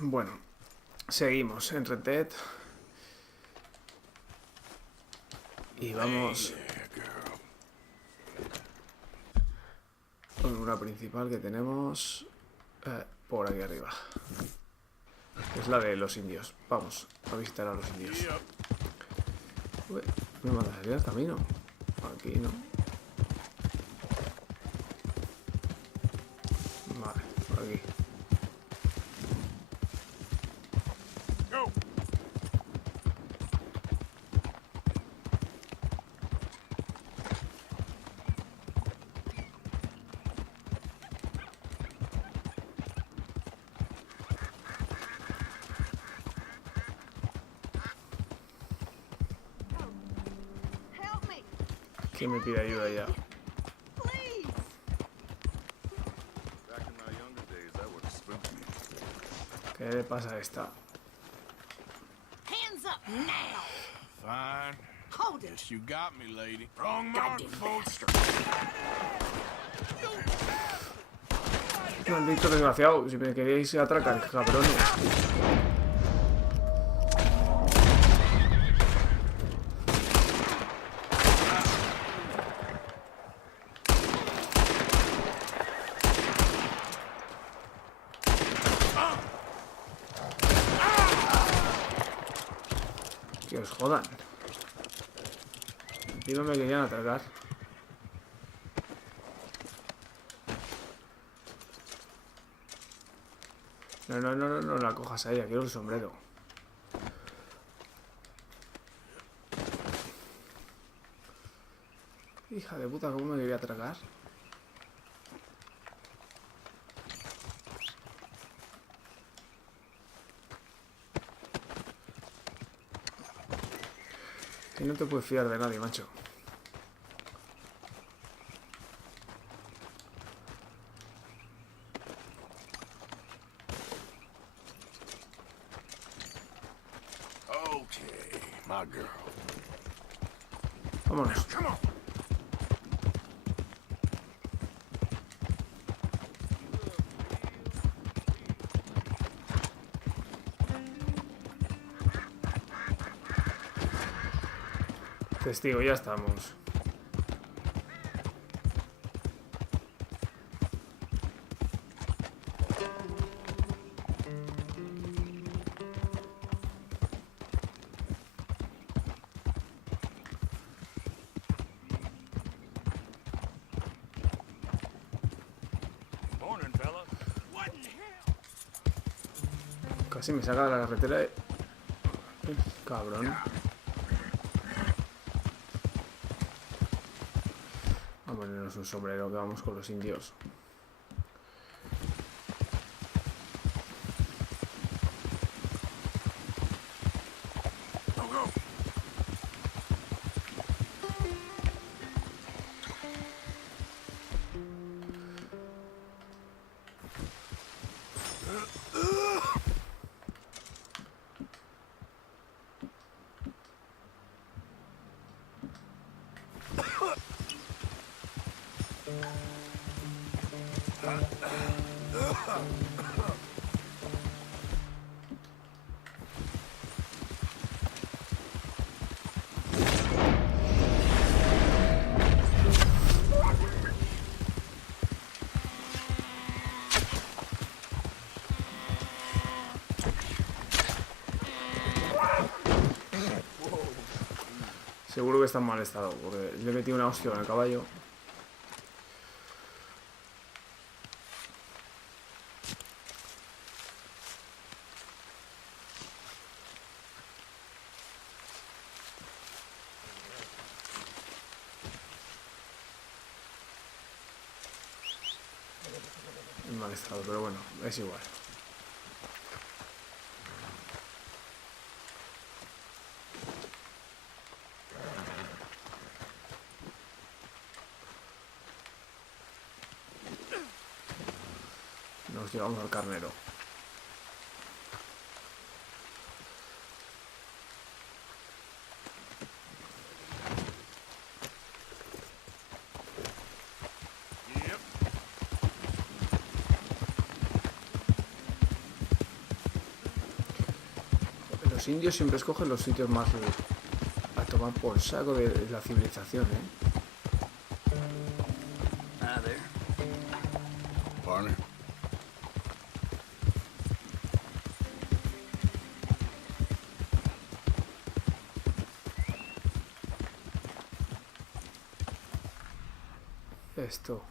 Bueno, seguimos en Red Dead. Y vamos con una principal que tenemos por aquí arriba. Es la de los indios. Vamos a visitar a los indios. Uy, me manda a salir al camino. Aquí no. Vale, por aquí. ¿Quién me pide ayuda ya? ¿Qué le pasa a esta? Hands up now. Fine. Hold it. Yes, you got me, lady. Wrong mark, Goddamn folks. bastard. Maldito desgraciado, si me queréis atracar, cabrones. Que os jodan. Encima me querían atracar. No la cojas a ella, quiero el sombrero. Hija de puta, ¿cómo me quería atracar? Que no te puedes fiar de nadie, macho. Okay, my girl. Vámonos. Come on. Testigo, ya estamos. Morning, fella. What in hell? Casi me saca de la carretera. Cabrón. Vamos a ponernos un sombrero que vamos con los indios. Go, go. Seguro que está en mal estado, porque le he metido una hostia en el caballo. En mal estado, pero bueno, es igual. Nos llevamos al carnero. Yep. Los indios siempre escogen los sitios más a tomar por saco de la civilización, ¿eh? Ah, there. Partner. Esto.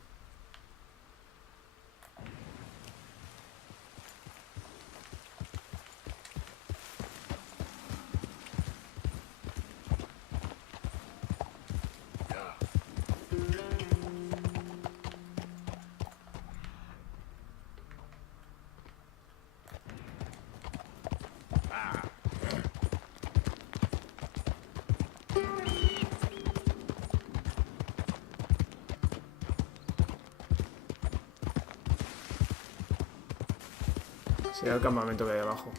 Será el campamento que hay abajo.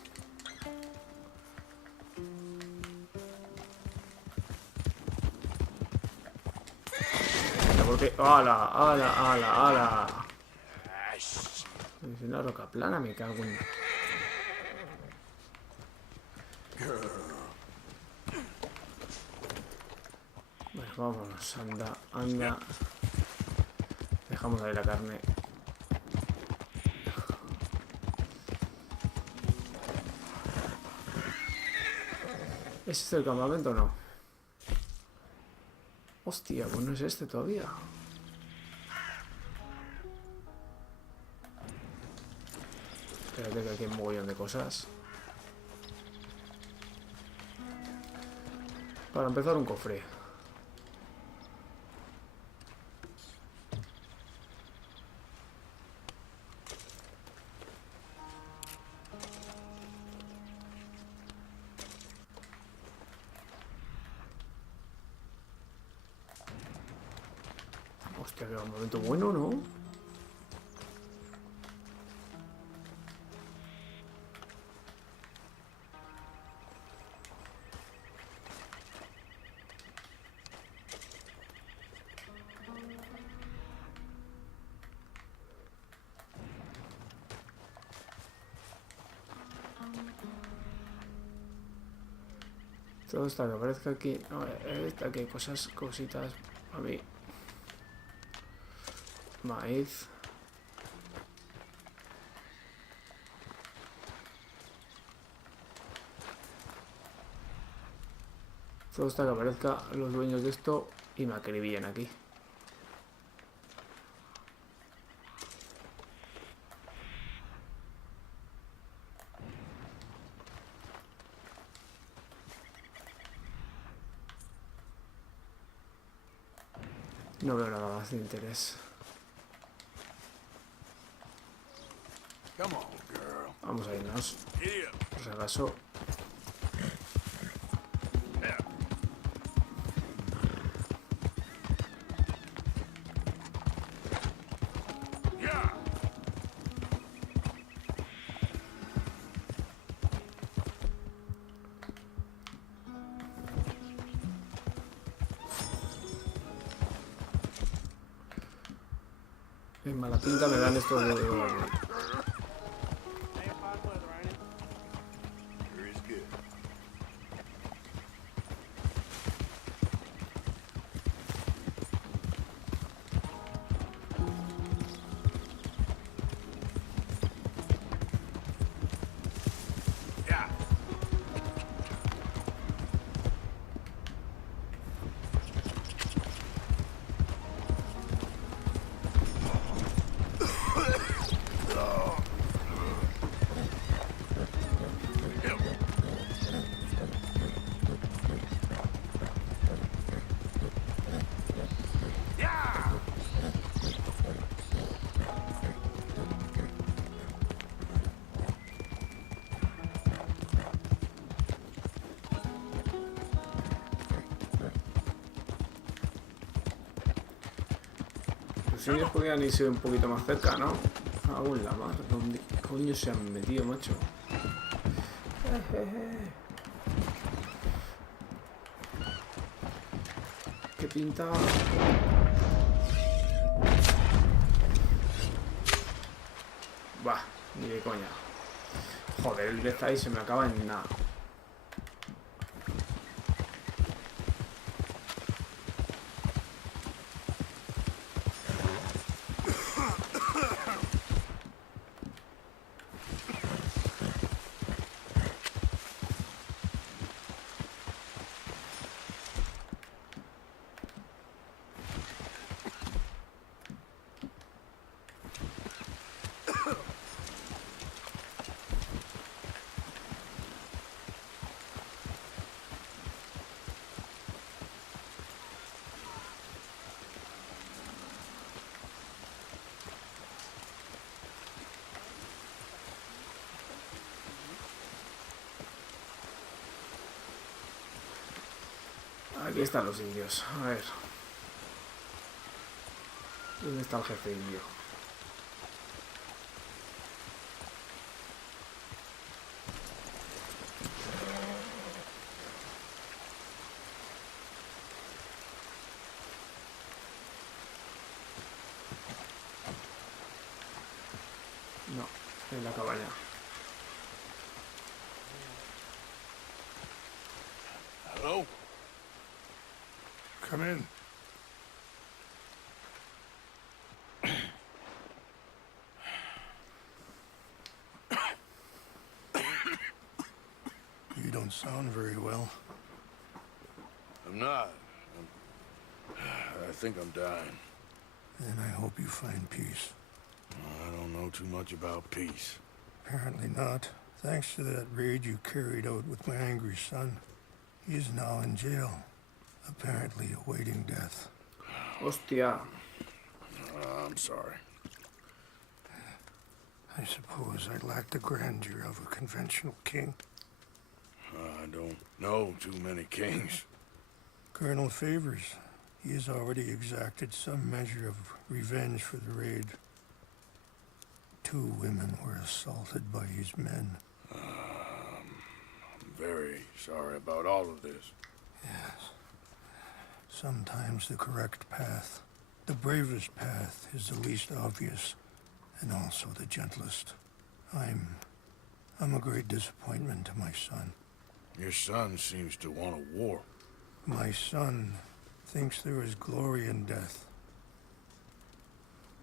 ¿Por qué? ¡Hala! ¡Hala! ¡Hala! ¡Hala! Es una roca plana, me cago en... Bueno, vámonos, anda, anda. Dejamos ahí la carne. ¿Es este el campamento o no? Hostia, pues no es este todavía. Espérate que aquí hay un mogollón de cosas. Para empezar, un cofre. Hostia, que va un momento bueno, ¿no? Todo está que aparezca aquí. No, está que hay cosas, cositas. A mí. Maíz. Todo está que aparezca los dueños de esto y me acribillen aquí. No veo nada más de interés. Come on, girl. Vamos a irnos. Giddy up. Por si acaso. Yeah. En mala pinta me dan estos de... Here is good. Yeah. Los indios podrían irse un poquito más cerca, ¿no? Aún la mar. ¿Dónde coño se han metido, macho? ¿Qué pinta? Bah, ni de coña. Joder, el de ahí se me acaba en nada. Aquí están los indios. A ver. ¿Dónde está el jefe indio? No, en la cabaña. Hello? Come in. You don't sound very well. I'm not. I think I'm dying. Then I hope you find peace. I don't know too much about peace. Apparently not. Thanks to that raid you carried out with my angry son. He is now in jail, apparently awaiting death. Hostia. I'm sorry. I suppose I lack the grandeur of a conventional king. I don't know too many kings. Colonel Favors. He has already exacted some measure of revenge for the raid. 2 women were assaulted by his men. I'm very sorry about all of this. Yes. Sometimes the correct path, the bravest path, is the least obvious, and also the gentlest. I'm a great disappointment to my son. Your son seems to want a war. My son thinks there is glory in death.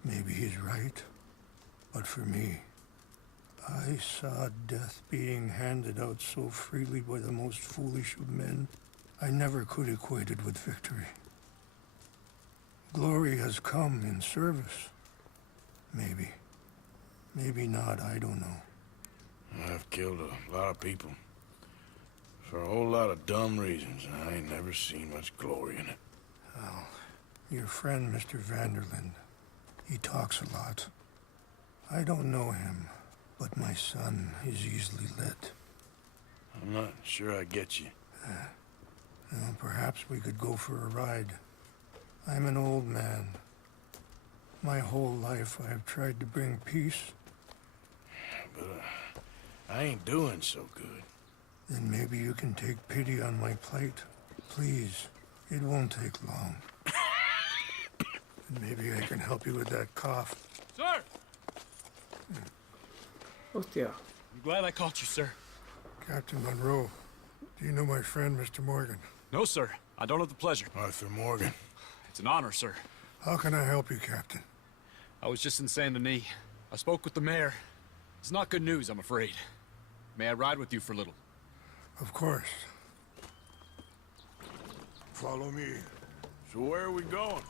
Maybe he's right, but for me, I saw death being handed out so freely by the most foolish of men. I never could equate it with victory. Glory has come in service. Maybe. Maybe not, I don't know. I've killed a lot of people. For a whole lot of dumb reasons, and I ain't never seen much glory in it. Well, your friend, Mr. Vanderlyn, he talks a lot. I don't know him, but my son is easily led. I'm not sure I get you. Well, perhaps we could go for a ride. I'm an old man. My whole life I have tried to bring peace. But I ain't doing so good. Then maybe you can take pity on my plight. Please, it won't take long. And maybe I can help you with that cough. Sir! Hostia. I'm glad I caught you, sir. Captain Monroe, do you know my friend, Mr. Morgan? No, sir. I don't have the pleasure. Arthur Morgan. It's an honor, sir. How can I help you, Captain? I was just in Saint Denis. I spoke with the mayor. It's not good news, I'm afraid. May I ride with you for a little? Of course. Follow me. So where are we going?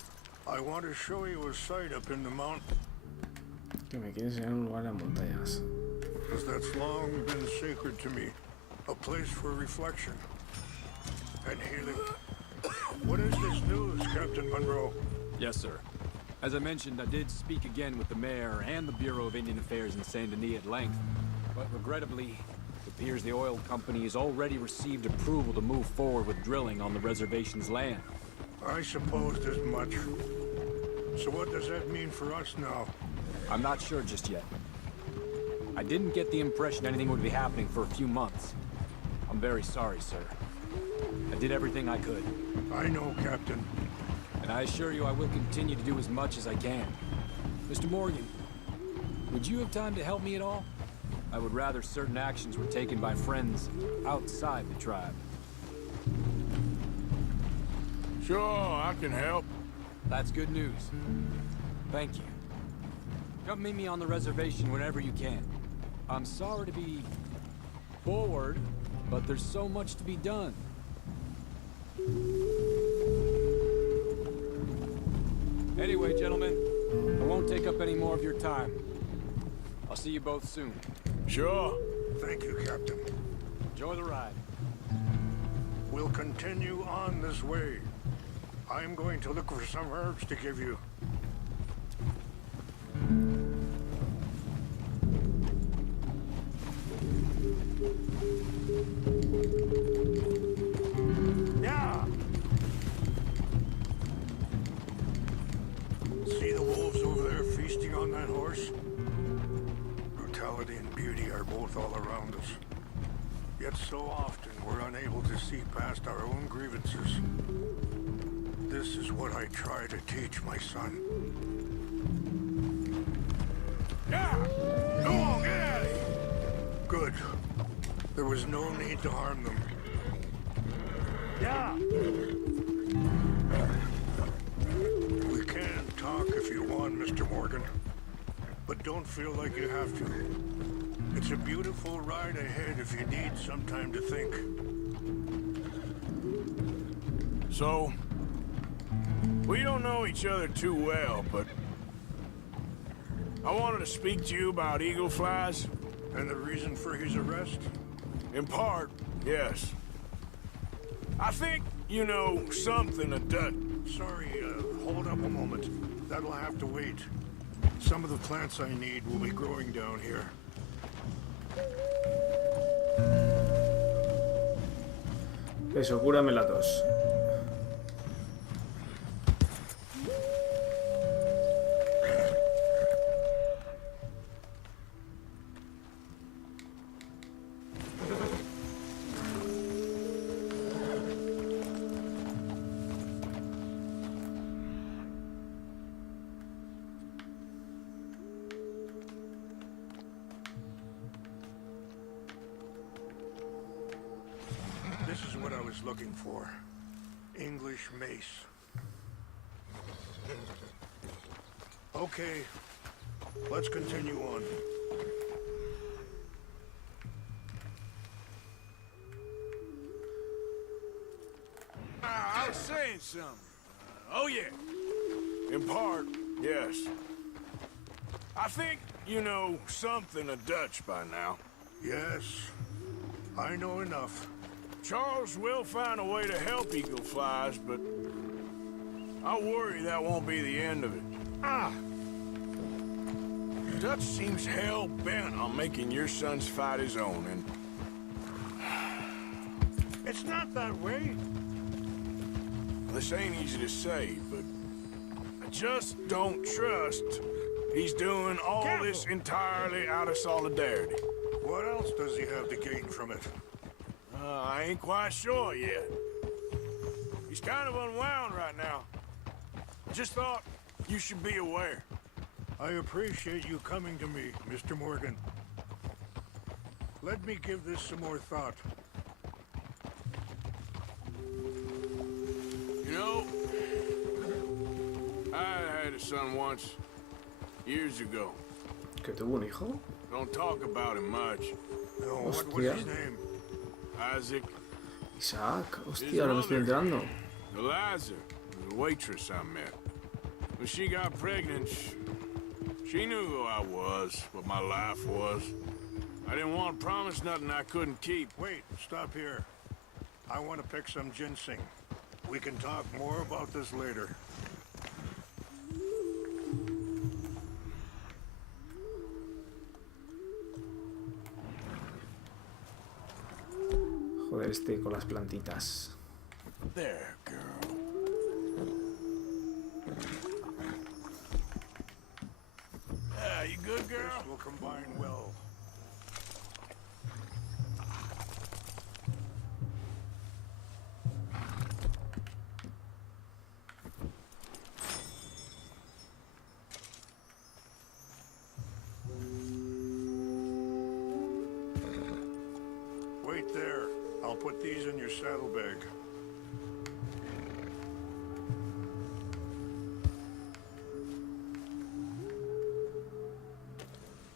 I want to show you a sight up in the mountain. Que me quiere enseñar un lugar en las montañas. Because that's long been sacred to me. A place for reflection and healing. What is this news, Captain Monroe? Yes, sir. As I mentioned, I did speak again with the mayor and the Bureau of Indian Affairs in Saint Denis at length. But regrettably, it appears the oil company has already received approval to move forward with drilling on the reservation's land. I supposed as much. So what does that mean for us now? I'm not sure just yet. I didn't get the impression anything would be happening for a few months. I'm very sorry, sir. I did everything I could. I know, Captain. And I assure you I will continue to do as much as I can. Mr. Morgan, would you have time to help me at all? I would rather certain actions were taken by friends outside the tribe. Sure, I can help. That's good news. Thank you. Come meet me on the reservation whenever you can. I'm sorry to be forward, but there's so much to be done. Anyway, gentlemen, I won't take up any more of your time. I'll see you both soon. Sure. Thank you, Captain. Enjoy the ride. We'll continue on this way. I'm going to look for some herbs to give you. Yeah. are both all around us. Yet so often we're unable to see past our own grievances. This is what I try to teach my son. Yeah! Go on, get at it! Good. There was no need to harm them. Yeah! We can talk if you want, Mr. Morgan. But don't feel like you have to. It's a beautiful ride ahead if you need some time to think. So, we don't know each other too well, but I wanted to speak to you about eagle flies. And the reason for his arrest? In part, yes. I think you know something of Dutch. Sorry, hold up a moment. That'll have to wait. Some of the plants I need will be growing down here. Eso, cúrame la tos. This is what I was looking for. English mace. Okay, let's continue on. I was saying something. Oh, yeah. In part, yes. I think you know something of Dutch by now. Yes, I know enough. Charles will find a way to help eagle flies, but I worry that won't be the end of it. Dutch seems hell-bent on making your son's fight his own, and It's not that way. this ain't easy to say, but I just don't trust he's doing all this entirely out of solidarity. What else does he have to gain from it? I ain't quite sure yet. He's kind of unwound right now. I just thought you should be aware. I appreciate you coming to me, Mr. Morgan. Let me give this some more thought. You know, I had a son once, years ago. ¿Que tuvo un hijo? Don't talk about him much. No, what was Hostia. his name? Isaac. Isaac, hostia, ahora me estoy enterando. Eliza, the waitress I met. When she got pregnant, she knew who I was, what my life was. I didn't want to promise nothing I couldn't keep. Wait, stop here. I want to pick some ginseng. We can talk more about this later. Joder, este con las plantitas. There, girl. You good, girl? This will combine well. Wait there. I'll put these in your saddlebag.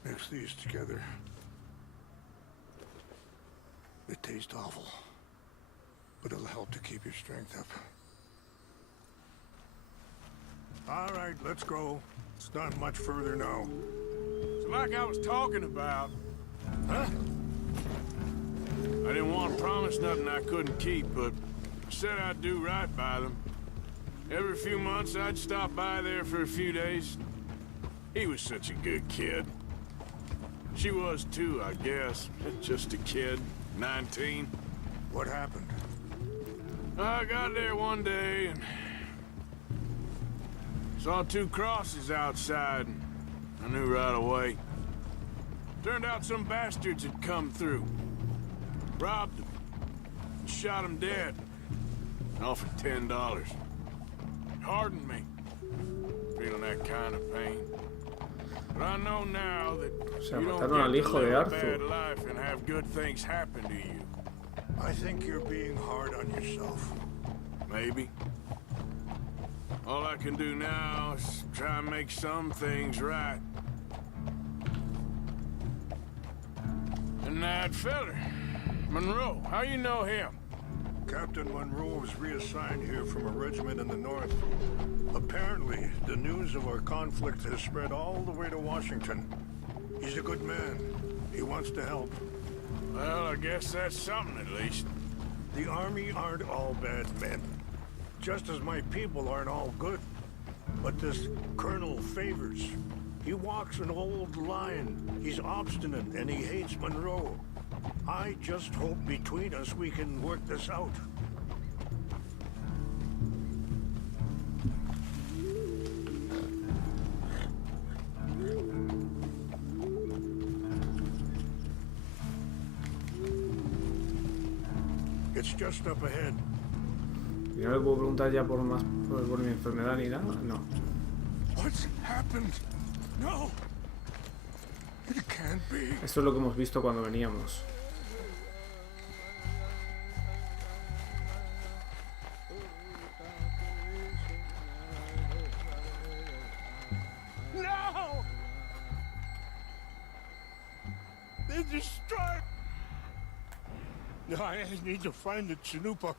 Mix these together. They taste awful, but it'll help to keep your strength up. All right, let's go. It's not much further now. So like I was talking about, Huh? I didn't want to promise nothing I couldn't keep, but I said I'd do right by them. Every few months, I'd stop by there for a few days. He was such a good kid. She was too, I guess. Just a kid, 19. What happened? I got there one day and saw two crosses outside. I knew right away. Turned out some bastards had come through. Robbed them. And shot them dead. And offered $10. Hardened me. Feeling that kind of pain. But I know now that O sea, you don't mataron al get hijo to de live a Arthur. bad life and have good things happen to you. I think you're being hard on yourself. Maybe. All I can do now is try and make some things right. And that feller, Monroe, how you know him? Captain Monroe was reassigned here from a regiment in the north. Apparently, the news of our conflict has spread all the way to Washington. He's a good man. He wants to help. Well, I guess that's something at least. The army aren't all bad men. Just as my people aren't all good. But this Colonel Favors, he walks an old line. He's obstinate and he hates Monroe. I just hope between us we can work this out. It's just up ahead. Y no le puedo preguntar ya por más por mi enfermedad ni nada. No. What's happened? No. It can't be. Esto es lo que hemos visto cuando veníamos. No! They destroyed. No, I need to find the Chanupa.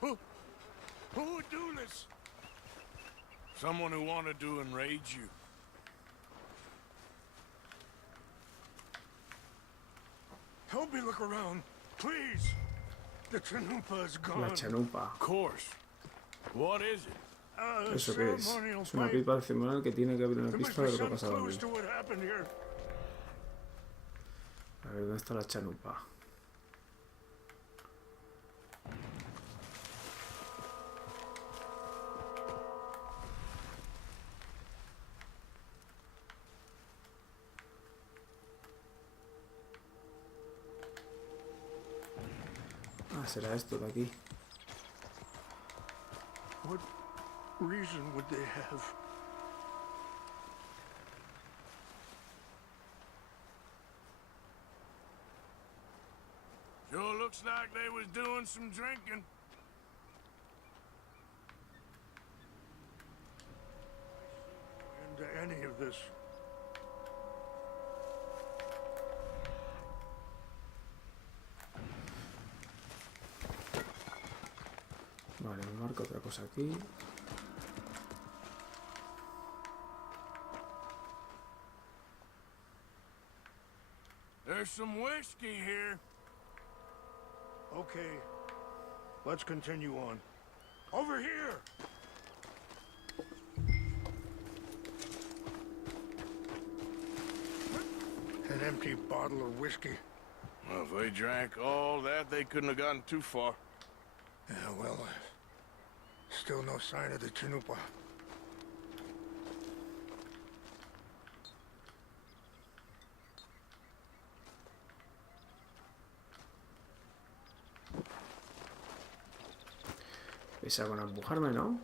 Who would do this? Someone who wanted to enrage you. Help me look around, please. The Chanupa is gone. La chanupa. Of course. What is it? ¿Eso qué es? Es una pipa ceremonial que tiene que abrir una pista de lo que ha pasado aquí. A ver, ¿dónde está la chanupa? Ah, será esto de aquí. What reason would they have? Sure looks like they was doing some drinking. Into any of this. Vale, me marco otra cosa aquí. There's some whiskey here. Okay, let's continue on. Over here! An empty bottle of whiskey. Well, if they drank all that, they couldn't have gotten too far. Yeah, well, still no sign of the Chanupa. Pesa con empujarme, ¿no?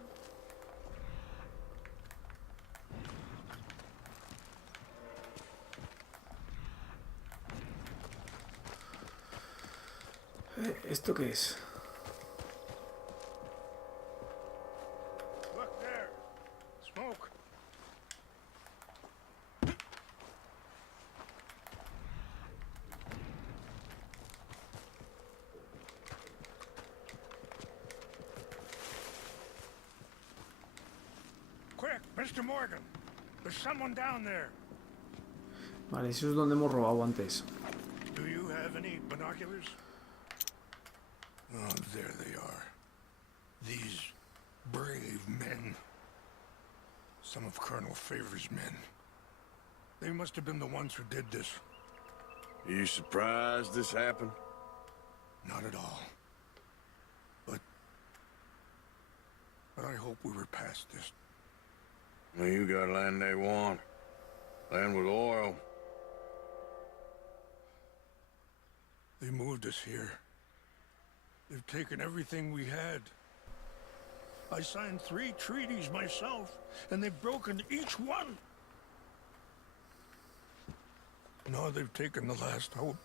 ¿Esto qué es? Look there. Smoke. Quick, Mr. Morgan. There's someone down there. Vale, eso es donde hemos robado antes. Do you have any binoculars? Oh, there they are. These brave men. Some of Colonel Favors' men. They must have been the ones who did this. Are you surprised this happened? Not at all. But I hope we were past this. Well, you got land they want. Land with oil. They moved us here. They've taken everything we had. I signed 3 treaties myself, and they've broken each one. Now they've taken the last hope.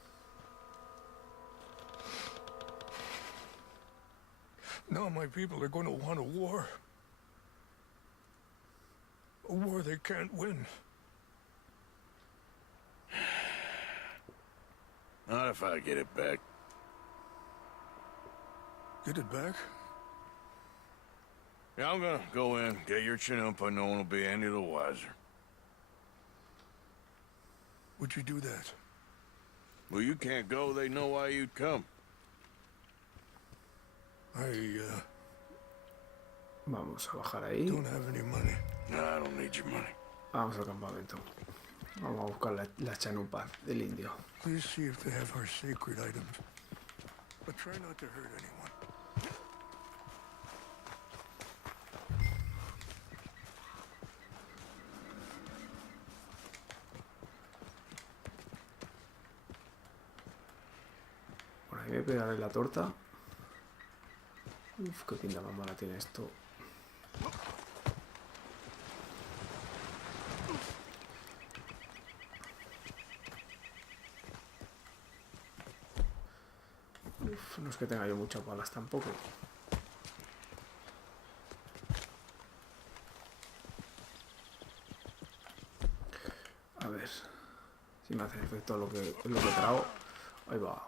Now my people are going to want a war. A war they can't win. Not if I get it back. Get it back? Yeah, I'm gonna go in, get your Chinoopa, and no one will be any the wiser. Would you do that? Well, you can't go, they know why you'd come. Vamos a bajar ahí. Don't have any money. No, I don't need your money. Vamos al campamento. Vamos a buscar la chanupa del indio. Please see if they have our sacred items. But try not to hurt anyone. Por ahí me pegaré la torta. Uf, qué pinta más mala tiene esto. Uf, no es que tenga yo muchas balas tampoco. A ver si me hace efecto lo que trago. Ahí va.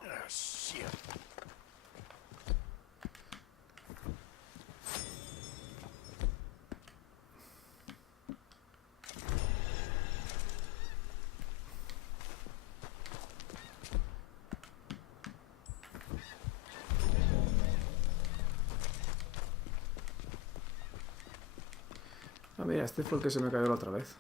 Ah, mira, este fue el que se me cayó la otra vez.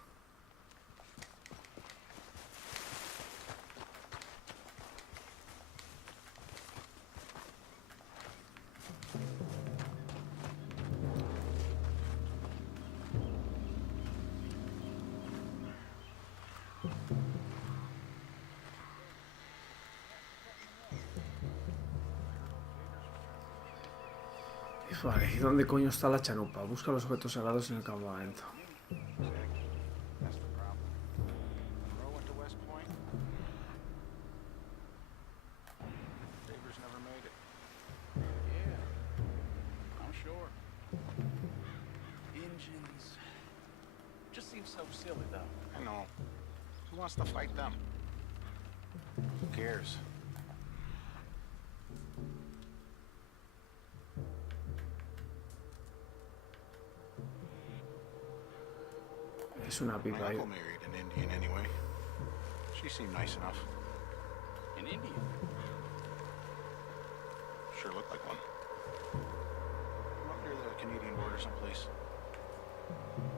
Vale, ¿y dónde coño está la chanupa? Busca los objetos sagrados en el campamento. So silly, though. I know. Who wants to fight them? Who cares? Es una My pipa ahí. uncle married an Indian anyway. She seemed nice enough. An Indian? Sure looked like one. From up near the Canadian border someplace.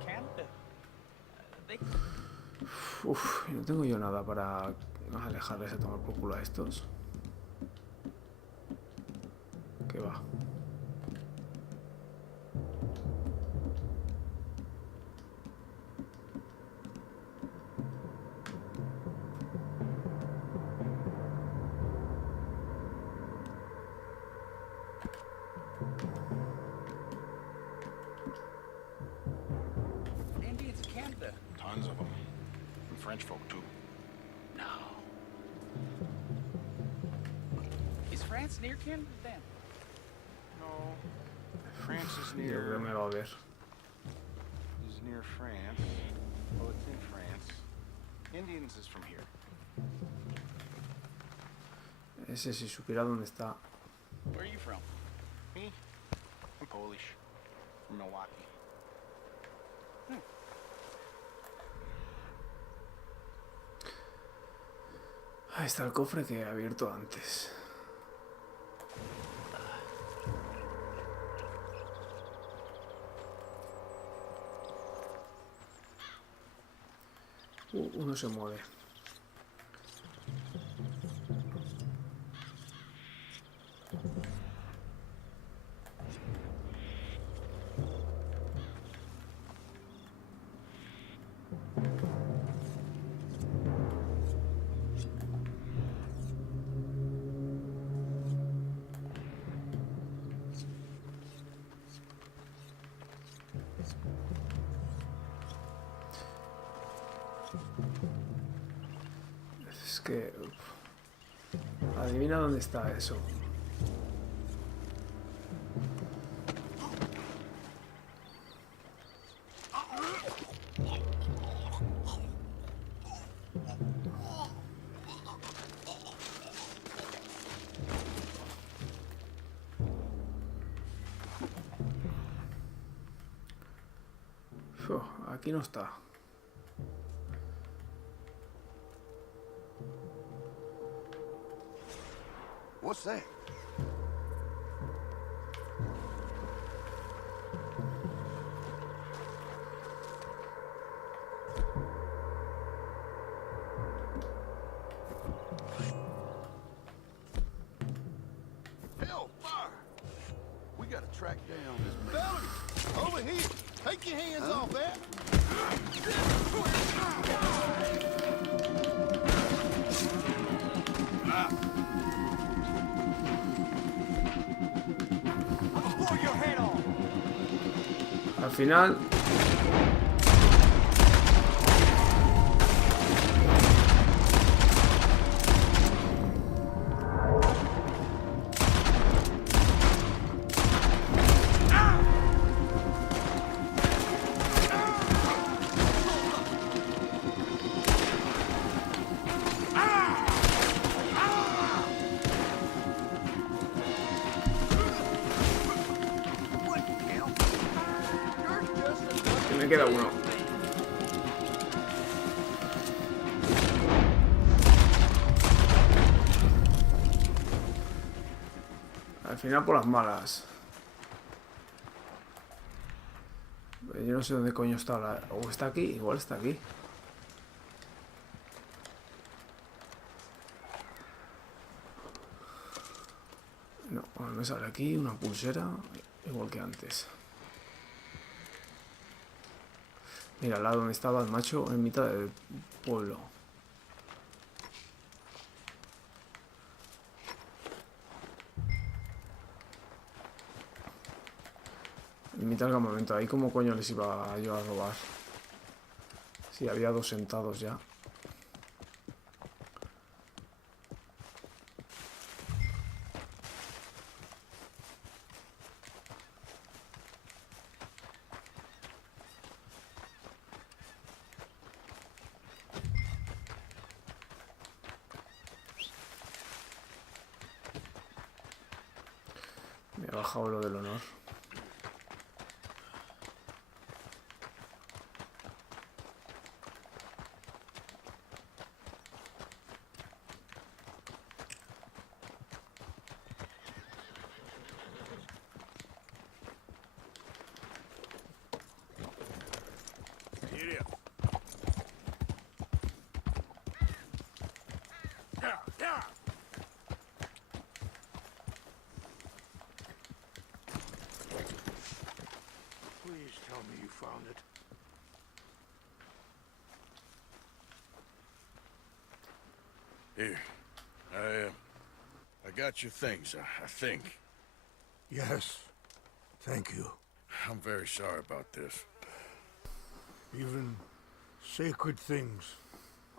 Canada? Uf, no tengo yo nada para alejarles a tomar por culo a estos. ¿Qué va? Indians in Canada. Tons of them. And French folk, too. No. Is France near Canada, then? No. France is Yo creo que me va a ver. Is near France. Oh, it's in France. Indians is from here. Ese si supiera dónde está. Where are you from? Me? I'm Polish. From Milwaukee. Ahí está el cofre que he abierto antes. Uno se mueve. que... Adivina dónde está eso. Aquí no está. What's that? Hell, fire! We gotta track down this fellas over here. Take your hands off that. Al final... Me queda uno. Al final por las malas. Yo no sé dónde coño está la... O está aquí, igual está aquí. No, bueno, me sale aquí una pulsera, igual que antes. Mira, al lado donde estaba el macho, en mitad del pueblo. En mitad del campamento. Ahí como coño les iba yo a robar. Sí, había dos sentados ya. Me ha bajado lo del honor. Please tell me you found it. Here. I got your things, I think. Yes. Thank you. I'm very sorry about this. Even sacred things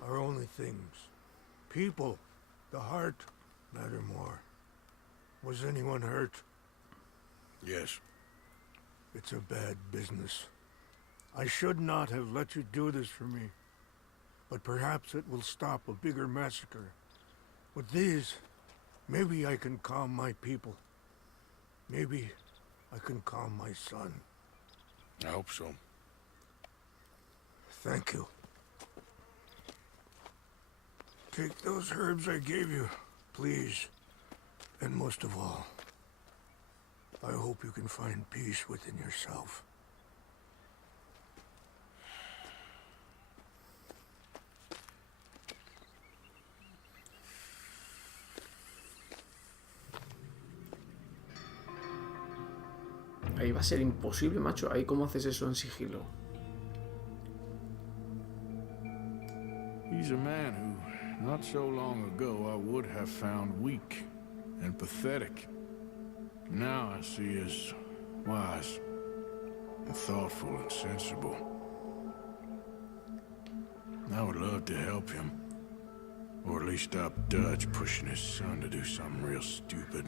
are only things. People, the heart, matter more. Was anyone hurt? Yes. It's a bad business. I should not have let you do this for me. But perhaps it will stop a bigger massacre. With these, maybe I can calm my people. Maybe I can calm my son. I hope so. Thank you. Take those herbs I gave you, please. And most of all, I hope you can find peace within yourself. Ahí va a ser imposible, macho. Ahí cómo haces eso en sigilo. He's a man who, not so long ago, I would have found weak and pathetic. Now I see as wise and thoughtful and sensible. I would love to help him. Or at least stop Dutch pushing his son to do something real stupid.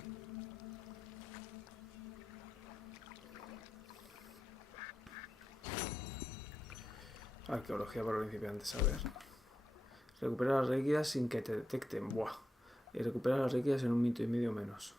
Arqueología para principiantes, a ver. Recupera las reliquias sin que te detecten. Buah. Y recupera las reliquias en 1 minuto y medio menos.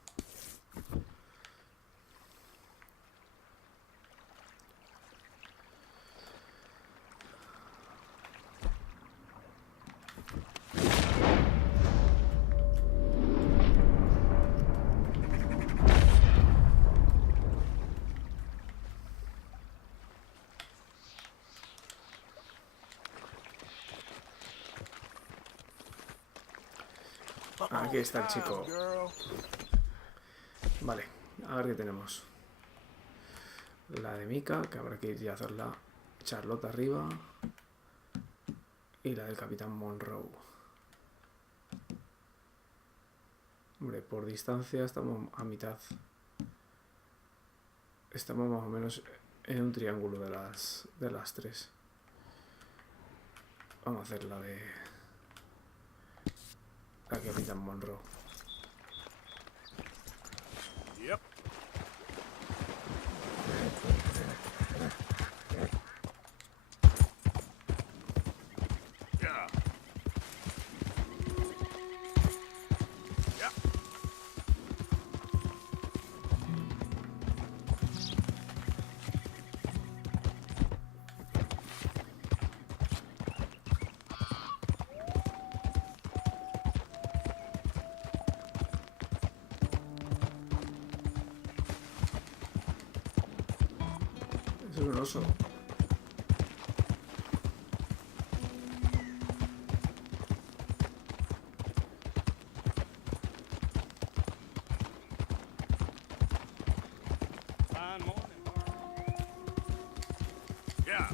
Aquí está el chico. Vale, a ver qué tenemos. La de Mika, que habrá que ir ya a hacer la Charlotte arriba. Y la del Capitán Monroe. Hombre, por distancia estamos a mitad. Estamos más o menos en un triángulo de las tres. Vamos a hacer la de la Capitán Monroe. Yep. Yeah. Yep. Es un oso. Fine morning. Yeah.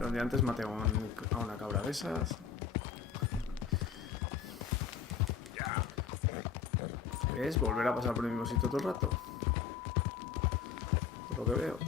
Donde antes maté a una cabra de esas. ¿Ves? Volver a pasar por el mismo sitio todo el rato. Por lo que veo.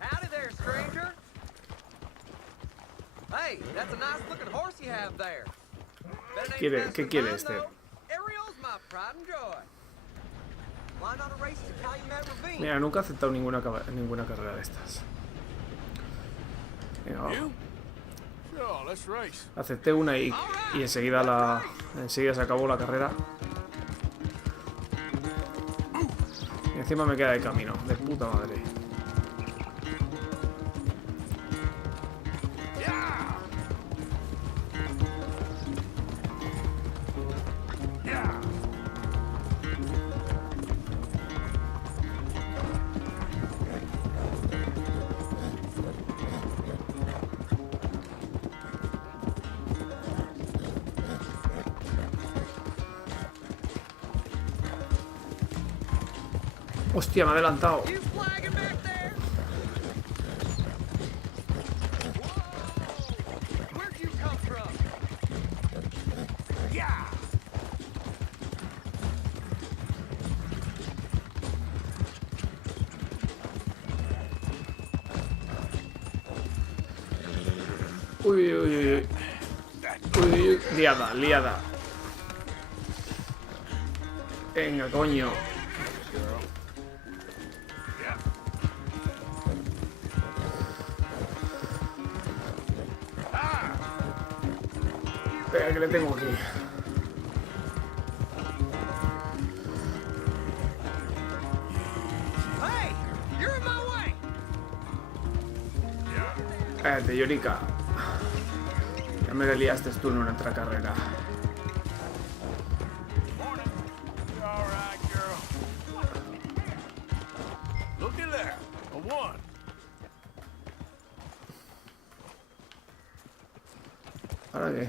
Howdy there, stranger. Hey, that's a nice looking horse you have there. Bet it ain't ¿Quiere- fast qué as quiere mine, este? though. Ariel's my pride and joy. Why not a race to Calumet Ravine? Mira, nunca he aceptado ninguna carrera de estas. Venga, va. You? Sure, let's race. Acepté una y enseguida se acabó la carrera. Y encima me queda de camino, de puta madre. Yeah. Yeah. Hostia, me ha adelantado. You flagging back there? Whoa. Where'd you come from? Yeah. Uy, uy, uy, uy. Uy, uy, uy. Liada, liada. Venga, coño. Espera, que le tengo aquí. Hey, you're in my way. Cállate, Yorika. Ya me la liaste tú en una otra carrera. You all right, girl? Look at that. A one. ¿Ahora qué?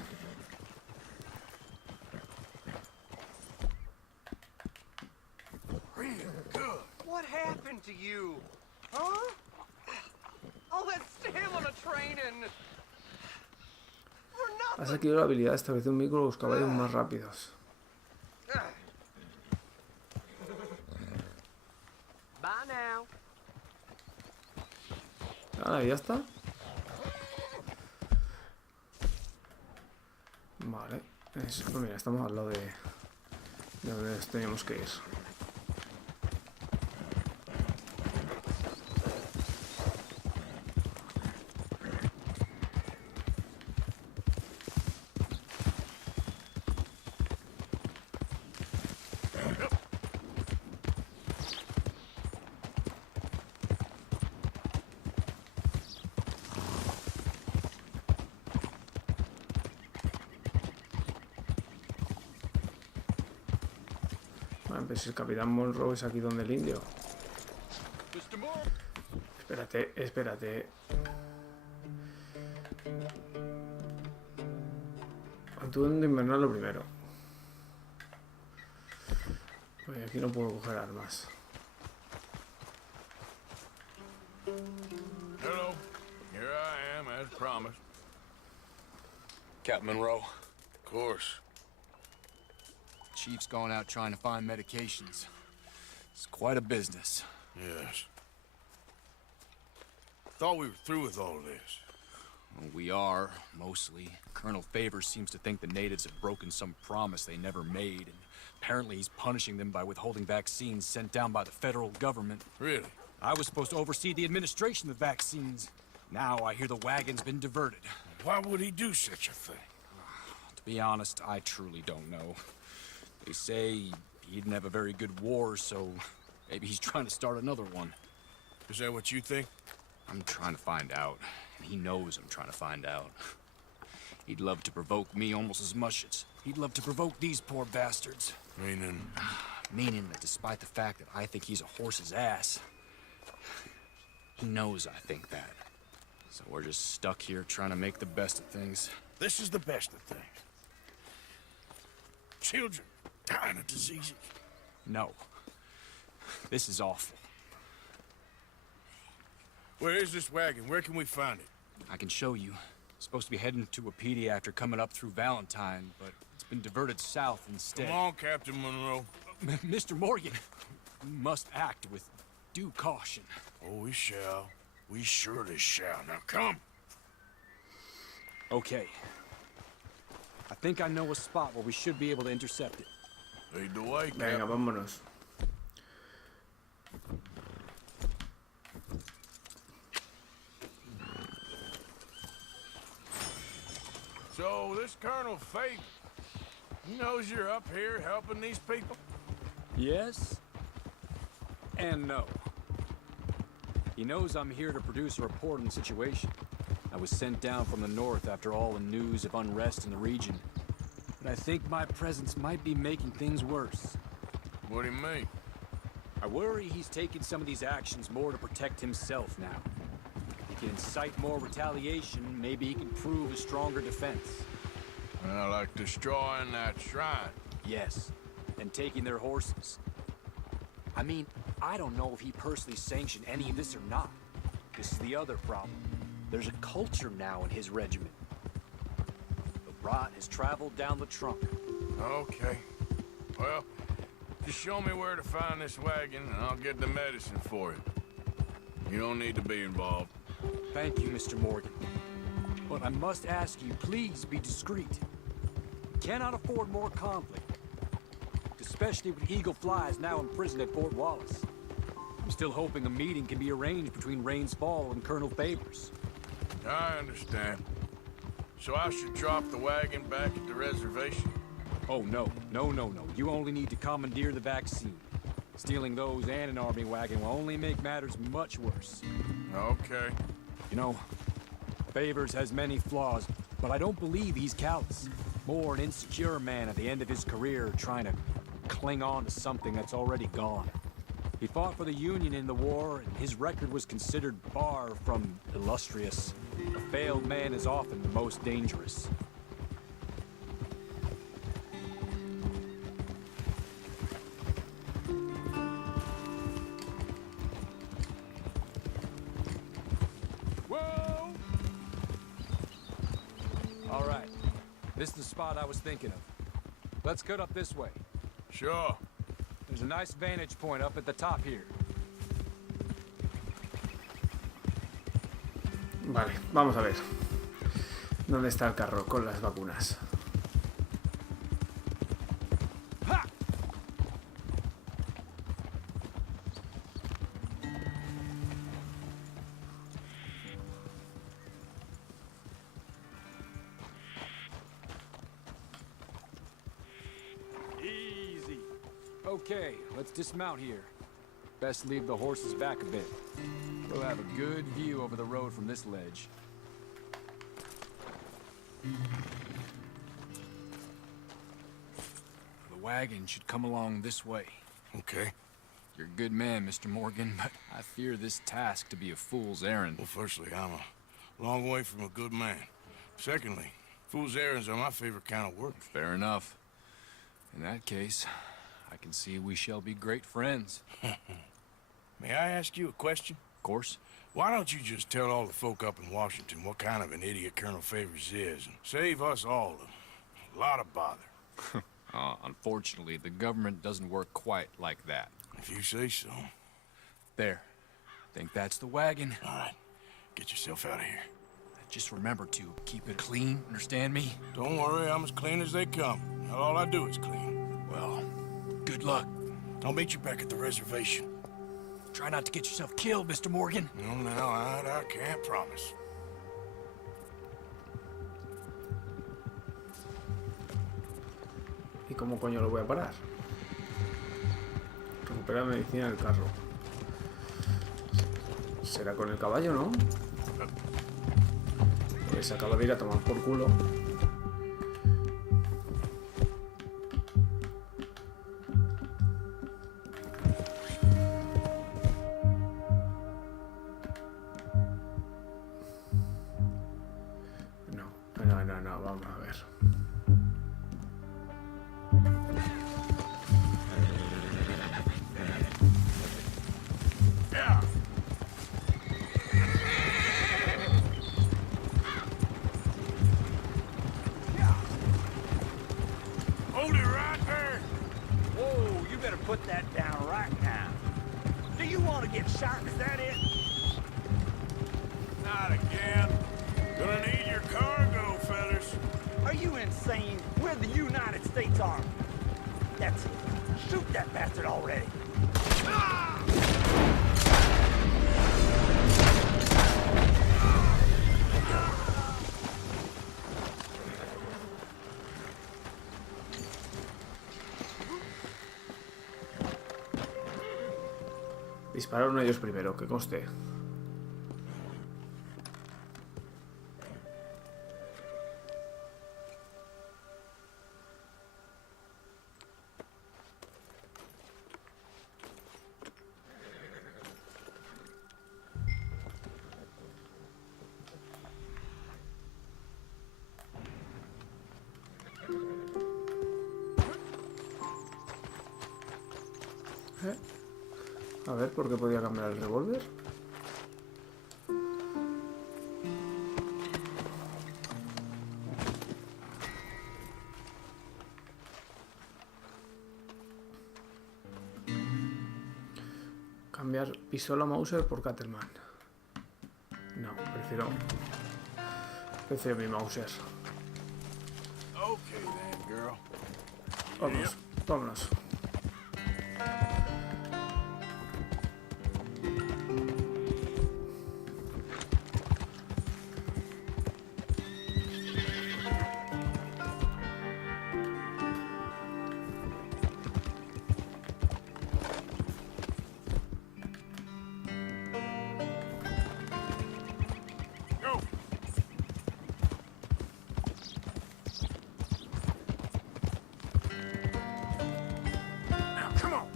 Real good. What happened to you? Huh? All that stamina training. For Has nothing. adquirido la habilidad de establecer un vínculo con los caballos más rápidos. Bye now. Ah, ya está. Vale. Pues mira, estamos al lado de donde teníamos que ir. Vale, pues el capitán Monroe es aquí donde el indio. Espérate, espérate. Atuendo invernal lo primero. Oye, aquí no puedo coger armas. Hello. Here I am, as promised. Captain Monroe, Of course. Chief's gone out trying to find medications. It's quite a business. Yes. Thought we were through with all of this. Well, we are, mostly. Colonel Favors seems to think the natives have broken some promise they never made, and apparently he's punishing them by withholding vaccines sent down by the federal government. Really? I was supposed to oversee the administration of the vaccines. Now I hear the wagon's been diverted. Why would he do such a thing? To be honest, I truly don't know. They say he didn't have a very good war, so maybe he's trying to start another one. Is that what you think? I'm trying to find out, and he knows I'm trying to find out. He'd love to provoke me almost as much as he'd love to provoke these poor bastards. Meaning? Meaning that despite the fact that I think he's a horse's ass, he knows I think that. So we're just stuck here trying to make the best of things. This is the best of things. Children dying of diseases. No. This is awful. Where is this wagon? Where can we find it? I can show you. Supposed to be heading to a PD after coming up through Valentine, but it's been diverted south instead. Come on, Captain Monroe. Mr. Morgan, we must act with due caution. Oh, we shall. We surely shall. Now come. Okay. I think I know a spot where we should be able to intercept it. Lead the way, Venga, Captain. vámonos. So, this Colonel Fate, he knows you're up here helping these people? Yes and no. He knows I'm here to produce a report on the situation. I was sent down from the north after all the news of unrest in the region. But I think my presence might be making things worse. What do you mean? I worry he's taking some of these actions more to protect himself now. He can incite more retaliation, maybe he can prove a stronger defense. Like destroying that shrine. Yes, and taking their horses. I mean, I don't know if he personally sanctioned any of this or not. This is the other problem. There's a culture now in his regiment. The rot has traveled down the trunk. Okay. Well, just show me where to find this wagon and I'll get the medicine for you. You don't need to be involved. Thank you, Mr. Morgan. But I must ask you, please be discreet. Cannot afford more conflict, especially with Eagle Flies now imprisoned at Fort Wallace. I'm still hoping a meeting can be arranged between Rains Fall and Colonel Favors. I understand. So I should drop the wagon back at the reservation? Oh, no. You only need to commandeer the vaccine. Stealing those and an army wagon will only make matters much worse. Okay. You know, Favors has many flaws, but I don't believe he's callous. More an insecure man at the end of his career trying to cling on to something that's already gone. He fought for the Union in the war, and his record was considered far from illustrious. A failed man is often the most dangerous. Whoa! All right. This is the spot I was thinking of. Let's cut up this way. Sure. There's a nice vantage point up at the top here. Vale, vamos a ver. ¿Dónde está el carro con las vacunas? Easy. Okay, let's dismount here. Best leave the horses back a bit. We'll have a good view over the road from this ledge. The wagon should come along this way. Okay. You're a good man, Mr. Morgan, but I fear this task to be a fool's errand. Well, firstly, I'm a long way from a good man. Secondly, fool's errands are my favorite kind of work. Fair enough. In that case, I can see we shall be great friends. May I ask you a question? Of course. Why don't you just tell all the folk up in Washington what kind of an idiot Colonel Favors is, and save us all a lot of bother? Unfortunately, the government doesn't work quite like that. If you say so. There. Think that's the wagon. All right. Get yourself out of here. Just remember to keep it clean, understand me? Don't worry, I'm as clean as they come. Not all I do is clean. Well, good luck. I'll meet you back at the reservation. Try not to get yourself killed, Mr. Morgan. No, now, I can't promise. ¿Y cómo coño lo voy a parar? Recuperar medicina del carro. ¿Será con el caballo, no? Pues acaba de ir a tomar por culo. No, vamos a ver. Yeah. Hold it right there. Whoa, you better put that down right now. Do you want to get shot? Is that it? Not again. Gonna need your cargo, fellas. Are you insane? We're the United States Army. That's it. Shoot that bastard already. Dispararon ellos primero, que conste. A ver, ¿por qué podía cambiar el revólver? Cambiar pistola Mauser por Cattleman. No, prefiero Prefiero mi Mauser. Okay then, girl. Vámonos, vámonos. Go. Now, come on.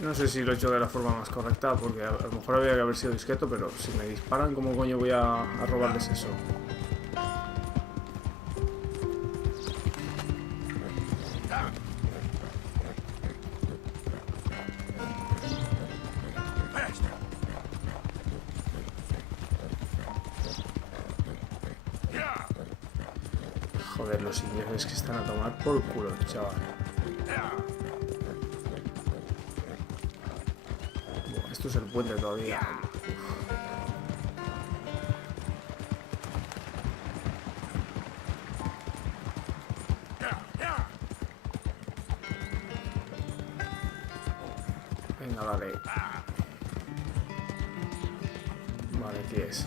No sé si lo he hecho de la forma más correcta, porque a lo mejor había que haber sido discreto, pero si me disparan, ¿cómo coño voy a robarles eso? Joder, los ingleses que están a tomar por culo, chaval. Buah, esto es el puente todavía. Venga, dale. Vale, aquí es.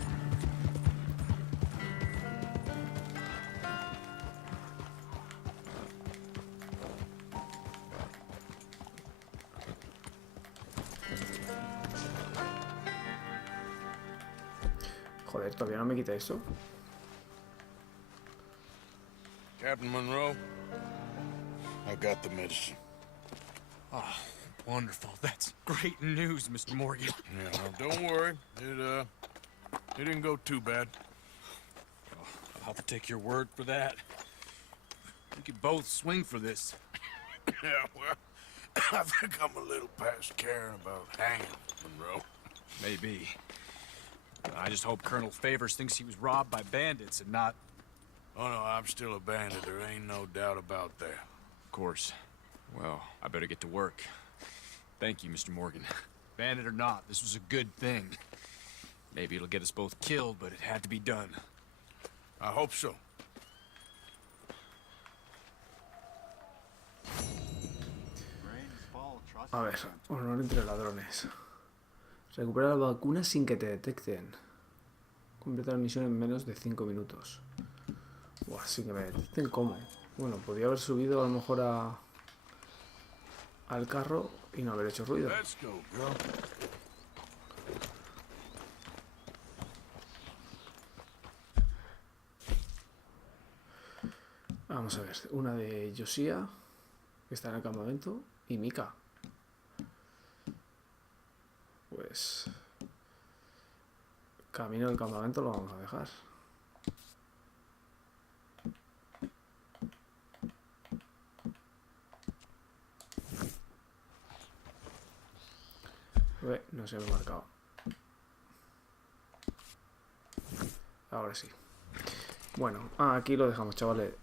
Joder, todavía no me quita eso. Captain Monroe, I got the medicine. Oh, wonderful. That's great news, Mr. Morgan. Yeah, well, don't worry. It didn't go too bad. I'll have to take your word for that. We could both swing for this. Yeah, well, I think I'm a little past caring about hanging, Monroe. Maybe. I just hope Colonel Favors thinks he was robbed by bandits and not... Oh, no, I'm still a bandit. There ain't no doubt about that. Of course. Well, I better get to work. Thank you, Mr. Morgan. Bandit or not, this was a good thing. Maybe it'll get us both killed, but it had to be done. I hope so. A ver, honor entre ladrones. Recupera la vacuna sin que te detecten. Completa la misión en menos de 5 minutos. Buah, sin que me detecten, ¿cómo? Bueno, podría haber subido a lo mejor al carro y no haber hecho ruido. Let's go, girl. Vamos a ver, una de Josiah, que está en el campamento, y Mika. Pues... camino del campamento lo vamos a dejar. No se me ha marcado. Ahora sí. Bueno, aquí lo dejamos, chavales.